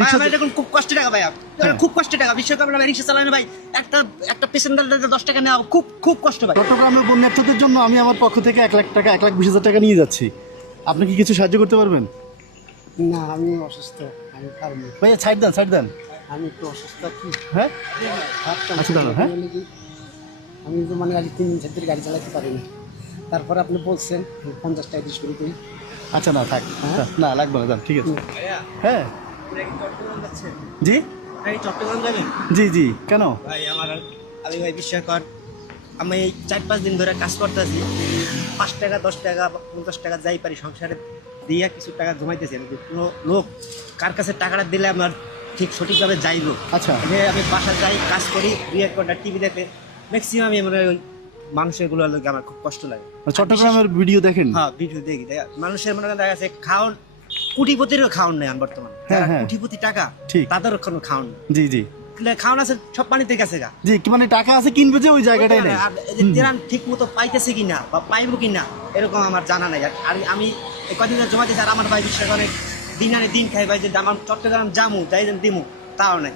ভাই আমার এখন খুব কষ্টের টাকা ভাই, খুব কষ্টের টাকা। বিশ্বকাপ রিক্সা চালানো ভাই, একটা পেসেন্জার 10 টাকা নেওয়া খুব খুব কষ্ট ভাই। চট্টগ্রামের বন্যার্থদের জন্য আমি আমার পক্ষ থেকে 1 লাখ টাকা 1,20,000 টাকা নিয়ে যাচ্ছি। আপনি কি কিছু সাহায্য করতে পারবেন? না, আমি অসুস্থ, আমি পারবো না। ভাইয়া সাইড দেন। আমি একটু অসুস্থ কি হ্যাঁ ভাবতাম আচ্ছা, দাঁড়ান, হ্যাঁ। আমি তো মানে আগে 3 দিন 4 দিন গাড়ি চালাতে পারি না। তারপর আপনি বলছেন 50 টাকা দিয়ে শুরু করি। আচ্ছা না থাক, না লাগবে না, যান, ঠিক আছে। হ্যাঁ জি চট্টগ্রাম যাবেন জি কেন? ভাই? আমি ভাই বিশ্বকর, আমি এই 4-5 দিন ধরে কাজ করতেছি। 5 টাকা 10 টাকা 50 টাকা যাই পারি সংসারে দিয়ে কিছু টাকা জমাইতেছি। কোনো লোক কার কাছে টাকাটা দিলে আমার ঠিক সঠিকভাবে যাইব। আচ্ছা আমি বাসা যাই, কাজ করি, 2-1 ঘন্টা টিভি দেখে ম্যাক্সিমাম ওই মানুষের গুলো লোক আমার খুব কষ্ট লাগে। চট্টগ্রামের ভিডিও দেখেন? হ্যাঁ ভিডিও দেখি। মানুষের মনে করেন দেখা যাচ্ছে খাওন, কোটিপতিরও খাওন নেই বর্তমানে। হ্যাঁ। কোটিপতি টাকা ঠিক। তাদেরও কোনো খাওন নেই। জি খাওন আছে সব পানিতে গেছে গা। জি, কি মানে টাকা আছে কিনবে যে ওই জায়গাটাই নেই। আর এই যে তেরান ঠিক মতো পাইতেছে কিনা বা পাইবো কিনা এরকম আমার জানা নাই। আর আমি এই কদিন জমা দিয়েছি, আর আমার ভাই বিশ্বাস অনেক দিন আনে দিন খাই ভাই, যে আমার চট্টগ্রাম জামু যাই দিমু তাও নাই।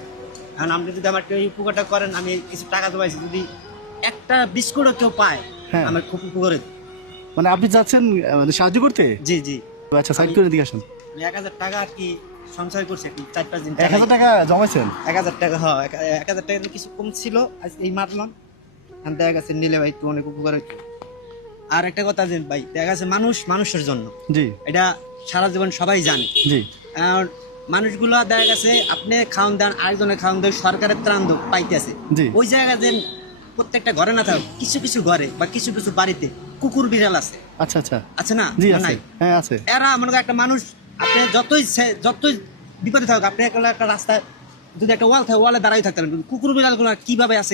এখন আপনি যদি আমার কেউ উপকারটা করেন, আমি কিছু টাকা জমাইছি, যদি একটা বিস্কুটও কেউ পায় হ্যাঁ। আমার খুব উপকার। মানে আপনি যাচ্ছেন মানে সাহায্য করতে? জি আচ্ছা সাইড করে দিয়ে আসুন। আমি 1000 টাকা আর কি সঞ্চয় করছি 4-5 দিন। 1,000 টাকা জমাইছেন? 1000 টাকা, হ্যাঁ 1000 টাকা কিছু কম ছিল, আজ এই মারলাম। আর দেখা গেছে নিলে ভাই তো অনেক উপকার হইতো। আর একটা কথা যে ভাই, দেখা গেছে মানুষের জন্য, জি এটা সারা জীবন সবাই জানে। জি আর মানুষগুলো দেখা গেছে আপনি খাওয়ান দেন, আরেকজনের খাওয়ান দেন, সরকারের ত্রাণ পাইতেছে। জি। ওই জায়গায় যে প্রত্যেকটা ঘরে না থাকে, কিছু ঘরে বা কিছু বাড়িতে কুকুর বিড়াল আছে। আচ্ছা আছে না? জি নাই? আছে, হ্যাঁ আছে। এরা মনে করেন একটা মানুষ, আপনি যতই বিপদে থাকুক, আপনি একটা রাস্তায় যদি একটা ওয়াল থাকে, ওয়ালে দাঁড়াই থাকতে পারেন। কুকুর বিড়ালগুলো কিভাবে আছে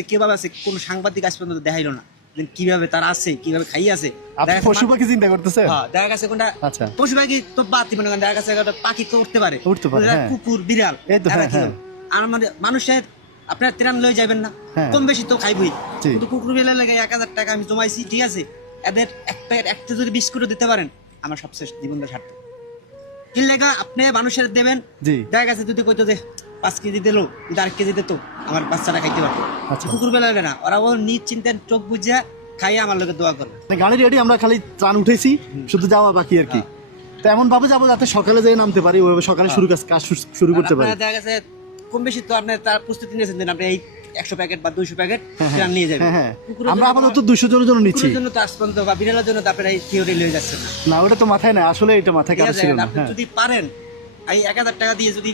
কোনো সাংবাদিক আজ পর্যন্ত দেখাইলো না যে কিভাবে তারা আছে, কিভাবে খাই আছে। আপনি পশু পাখি চিন্তা করতেছেন? হ্যাঁ, দেখা গেছে কোনটা আচ্ছা। পশু পাখি তো বাতি মনে করেন, দেখা গেছে একটা পাখি তো উঠতে পারে, হ্যাঁ। কুকুর বিড়াল এই তো, এরা হ্যাঁ, কি হ্যাঁ। হবে? আর আমাদের মানুষের আপনার ত্রাণ লয়ে যাবেন না, হ্যাঁ। কম বেশি তো খাইবই। জি। কিন্তু কুকুর বিড়াল লাগে 1000 টাকা আমি জমাইছি, ঠিক আছে, এদের একটা যদি বিস্কুটও দিতে পারেন, আমার সবচেয়ে জীবনটা সার্থক। কি লেগা আপনি মানুষের দেবেন, জি। দেখা গেছে যদি কইতো যে 5 কেজি দিল, যদি 1 কেজি দিত, আমার বাচ্চাটা খাইতে পারতো। আচ্ছা। কুকুর বেলা না, ওরা ও নিজ চিন্তেন চোখ বুঝিয়া খাইয়া আমার লোকে দোয়া করবে। গাড়ি রেডি, আমরা খালি ত্রাণ উঠেছি, শুধু যাওয়া বাকি আর কি। তো এমন ভাবে যাবো যাতে সকালে যেয়ে নামতে পারি, ওইভাবে সকালে কাজ শুরু করতে পারি। দেখা গেছে কম বেশি তো আপনি তার প্রস্তুতি নিয়েছেন যে আপনি এই 100 প্যাকেট বা 200 প্যাকেট ত্রাণ নিয়ে যাবেন। হ্যাঁ কুকুরের আমরা জন্য আপাতত 200 জনের জন্য নিচ্ছি। কুকুরের জন্য তো আজ পর্যন্ত বা বিড়ালের জন্য তো আপনারা এই থিওরি লয়ে যাচ্ছেন না। না ওটা তো মাথায় না, আসলে এটা মাথায় ঠিক কাজ আছে? ছিল না। আপনি হ্যাঁ যদি পারেন, এই 1000 টাকা দিয়ে যদি